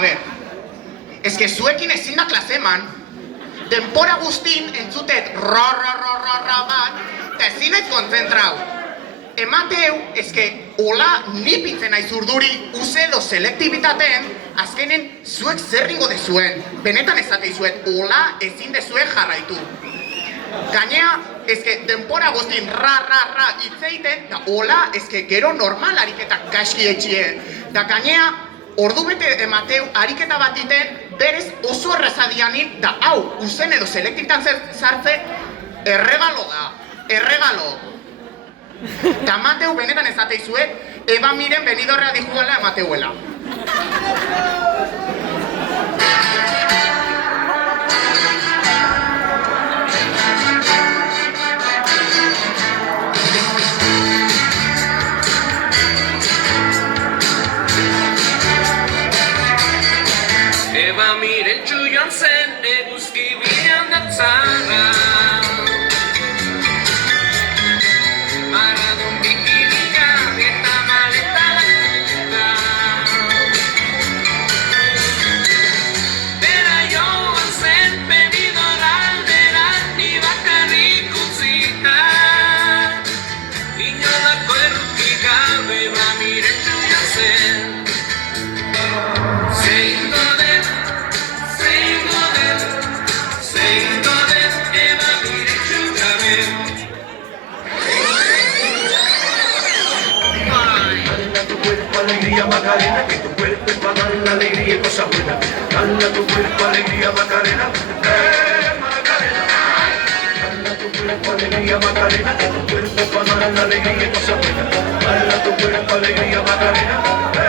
A ber, eske zuekin ezin da klase eman. Denpora guztin entzutet ro bat, eta ezin naiz kontzentrau. Emateu, eske, hola nipitzen naiz urduri uze edo selektibitateen, azkenen zuek zerringo dezuen. Benetan ezateizuet, hola ezin dezue jarraitu. Gainea, eske, denpora guztin ra itzeiten, da hola, eske, gero normal ariketak gaizki etxie. Da gainea, ordu bete emateu ariketa bat iten, berez oso errazadianin, da hau, uzen edo selektibitan sartze, erregalo da, erregalo. Eta Mateu benetan ezateizuet, Eba Miren Benidorrea dijuala Mateuela. Eba Miren txuioan zen, eguzki bidean datzara. Alegría Macarena, que tu cuerpo es para dar la alegría y cosas buenas. Dale a tu cuerpo alegría Macarena, Macarena. Dale a tu cuerpo alegría Macarena, que tu cuerpo es para dar la alegría y cosas buenas. Dale a tu cuerpo alegría Macarena.